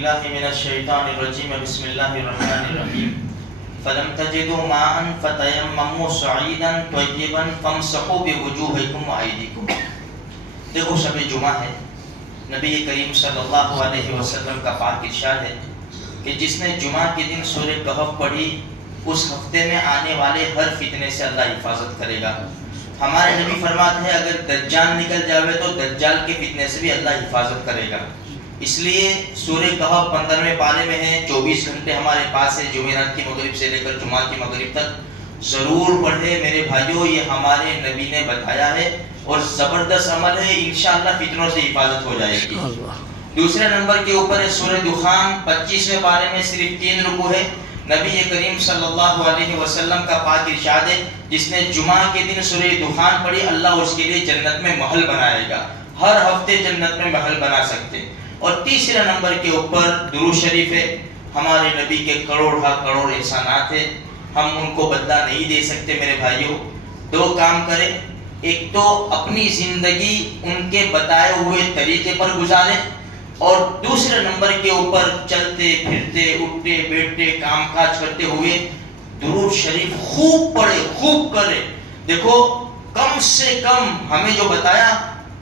باللہ من الشیطان الرجیم بسم اللہ الرحمن الرحیم فلم تجدوا ماء فتیمموا صعیدا طیبا فامسحوا بوجوہکم وایدیکم۔ دیکھو شب جمعہ ہے، نبی کریم صلی اللہ علیہ وسلم کا پاک ارشاد ہے کہ جس نے جمعہ کے دن سورہ کہف پڑھی اس ہفتے میں آنے والے ہر فتنے سے اللہ حفاظت کرے گا۔ ہمارے نبی فرماتے ہیں اگر دجال نکل جاوے تو دجال کے فتنے سے بھی اللہ حفاظت کرے گا۔ اس لیے سورہ کہف 15ویں پارے میں ہے، 24 گھنٹے ہمارے پاس ہے، جمعرات کی مغرب سے لے کر جمعہ کی مغرب تک ضرور پڑھے میرے بھائیوں، یہ ہمارے نبی نے بتایا ہے اور زبردست عمل ہے، انشاءاللہ فتنوں سے حفاظت ہو جائے گی۔ دوسرے نمبر کے اوپر ہے سورہ دخان 25ویں پارے میں صرف 3 رکوع ہے، نبی کریم صلی اللہ علیہ وسلم کا پاک ارشاد ہے جس نے جمعہ کے دن سورہ دخان پڑھی اللہ اس کے لیے جنت میں محل بنائے گا، ہر ہفتے جنت میں محل بنا سکتے۔ اور تیسرے نمبر کے اوپر درود شریف ہے، ہمارے نبی کے کروڑ احسانات ہیں، ہم ان کو بدلہ نہیں دے سکتے میرے بھائیوں۔ 2 کام کریں، ایک تو اپنی زندگی ان کے بتائے ہوئے طریقے پر گزاریں، اور دوسرے نمبر کے اوپر چلتے پھرتے اٹھتے بیٹھتے کام کاج کرتے ہوئے درود شریف خوب پڑھے خوب کرے۔ دیکھو کم سے کم ہمیں جو بتایا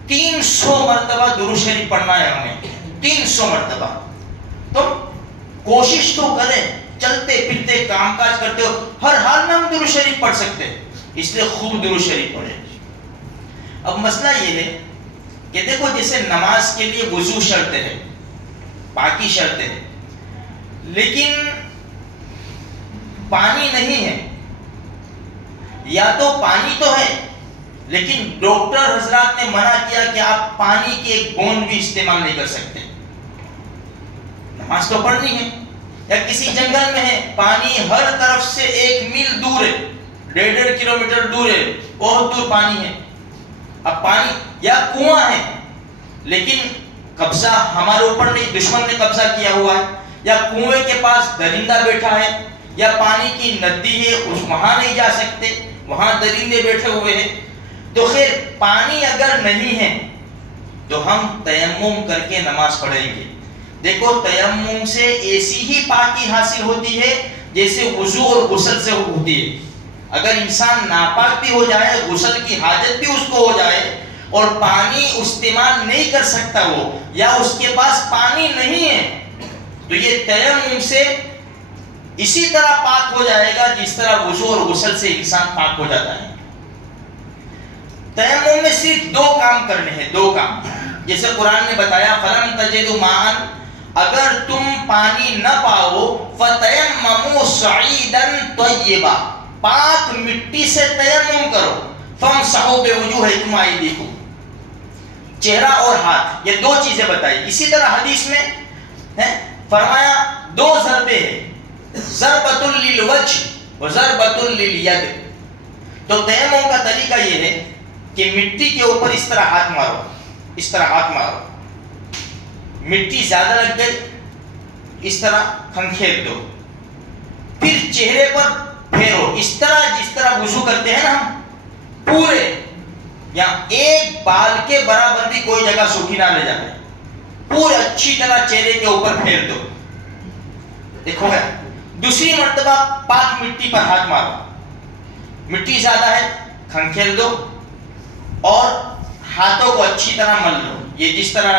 300 مرتبہ درود شریف پڑھنا ہے ہمیں، 300 مرتبہ۔ تو کوشش تو کریں، چلتے پھرتے کام کاج کرتے ہو ہر حال میں ہم درود شریف پڑھ سکتے ہیں، اس لیے خوب درود شریف پڑھیں۔ اب مسئلہ یہ ہے کہ دیکھو جیسے نماز کے لیے وضو شرط ہے، پاکی شرط ہے، لیکن پانی نہیں ہے، یا تو پانی تو ہے لیکن ڈاکٹر حضرات نے منع کیا کہ آپ پانی کی ایک بوند بھی استعمال نہیں کر سکتے، نماز تو پڑھنی ہے۔ یا کسی جنگل میں ہے، پانی ہر طرف سے 1 میل دور ہے، 1.5 کلومیٹر دور ہے، بہت دور پانی ہے، اب پانی یا کنواں ہے لیکن قبضہ ہمارے اوپر نہیں، دشمن نے قبضہ کیا ہوا ہے، یا کنویں کے پاس درندہ بیٹھا ہے، یا پانی کی ندی ہے اس وہاں نہیں جا سکتے، وہاں درندے بیٹھے ہوئے ہیں، تو خیر پانی اگر نہیں ہے تو ہم تیمم کر کے نماز پڑھیں گے۔ دیکھو تیمم سے ایسی ہی پاکی حاصل ہوتی ہے جیسے وضو اور غسل سے ہوتی ہے۔ اگر انسان ناپاک بھی ہو جائے، غسل کی حاجت بھی اس کو ہو جائے اور پانی استعمال نہیں کر سکتا وہ، یا اس کے پاس پانی نہیں ہے، تو یہ تیمم سے اسی طرح پاک ہو جائے گا جس طرح وضو اور غسل سے انسان پاک ہو جاتا ہے۔ تیمم میں صرف 2 کام کرنے ہیں، 2 کام، جیسے قرآن نے بتایا فَلَمْ تَجِدُوا مَاءً، اگر تم پانی نہ پاؤ فَتَيَمَّمُوا صَعِيدًا طَيِّبًا، پاک مٹی سے تیمم کرو، فَامْسَحُوا بِوُجُوهِكُمْ وَأَيْدِيكُمْ، چہرہ اور ہاتھ، یہ 2 چیزیں بتائی۔ اسی طرح حدیث میں فرمایا 2 ضربے ہیں، ضربۃ للوجہ و ضربۃ للید۔ تو تیمم کا طریقہ یہ ہے کہ مٹی کے اوپر اس طرح ہاتھ مارو، اس طرح ہاتھ مارو، مٹی زیادہ لگ گئی اس طرح کھنکھیر دو، پھر چہرے پر پھیرو، اس طرح جس طرح وضو کرتے ہیں نا ہم، پورے، یا ایک بال کے برابر بھی کوئی جگہ سوکھی نہ رہ جائے، پورے اچھی طرح چہرے کے اوپر پھیر دو۔ دیکھو گا دوسری مرتبہ پاک مٹی پر ہاتھ مارو، مٹی زیادہ ہے کھنکھیر دو اور ہاتھوں کو اچھی طرح مل لو، یہ جس طرح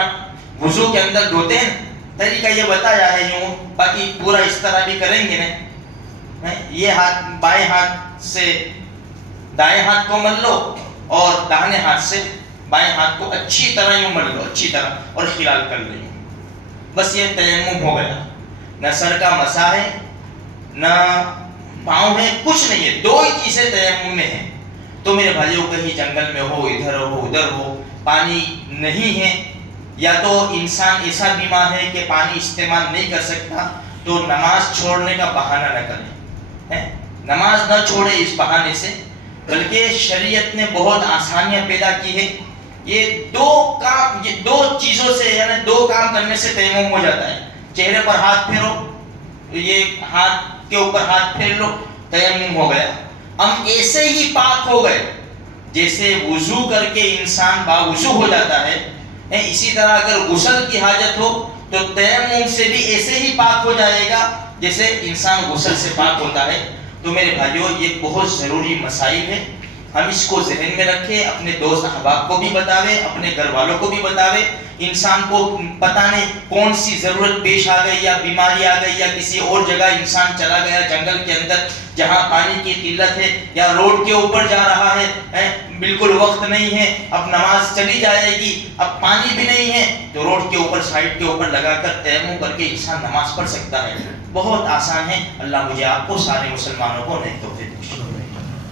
وضو کے اندر دھوتے ہیں طریقہ یہ بتایا ہے یوں، باقی پورا اس طرح بھی کریں گے نا، یہ ہاتھ بائیں ہاتھ سے دائیں ہاتھ کو مل لو اور داہنے ہاتھ سے بائیں ہاتھ کو اچھی طرح یوں مل لو، اچھی طرح اور خلال کر لو، بس یہ تیمم ہو گیا۔ نہ سر کا مسح ہے، نہ پاؤں ہے، کچھ نہیں ہے، 2 ہی چیزیں تیمم میں ہیں۔ تو میرے بھائیوں کہیں جنگل میں ہو، ادھر ہو ادھر ہو، پانی نہیں ہے، یا تو انسان ایسا بیمار ہے کہ پانی استعمال نہیں کر سکتا، تو نماز چھوڑنے کا بہانہ نہ کرے، نماز نہ چھوڑے اس بہانے سے، بلکہ شریعت نے بہت آسانیاں پیدا کی ہے۔ یہ 2 کام، یہ 2 چیزوں سے، یعنی 2 کام کرنے سے تیمم ہو جاتا ہے۔ چہرے پر ہاتھ پھیرو، یہ ہاتھ کے اوپر ہاتھ پھیر لو، تیمم ہو گیا۔ ہم ایسے ہی پاک ہو گئے جیسے وضو کر کے انسان باوضو ہو جاتا ہے، اسی طرح اگر غسل کی حاجت ہو تو تیمم سے بھی ایسے ہی پاک ہو جائے گا جیسے انسان غسل سے پاک ہوتا ہے۔ تو میرے بھائیوں یہ بہت ضروری مسائل ہے، ہم اس کو ذہن میں رکھیں، اپنے دوست احباب کو بھی بتاوے، اپنے گھر والوں کو بھی بتاوے۔ انسان کو پتہ نہیں کون سی ضرورت پیش آ گئی یا بیماری آ گئی یا کسی اور جگہ انسان چلا گیا جنگل کے اندر جہاں پانی کی قلت ہے، یا روڈ کے اوپر جا رہا ہے، بالکل وقت نہیں ہے، اب نماز چلی جائے گی، اب پانی بھی نہیں ہے، تو روڈ کے اوپر سائڈ کے اوپر لگا کر تیمم کر کے انسان نماز پڑھ سکتا ہے۔ بہت آسان ہے۔ اللہ مجھے آپ کو سارے مسلمانوں کو نیک توفیق دے۔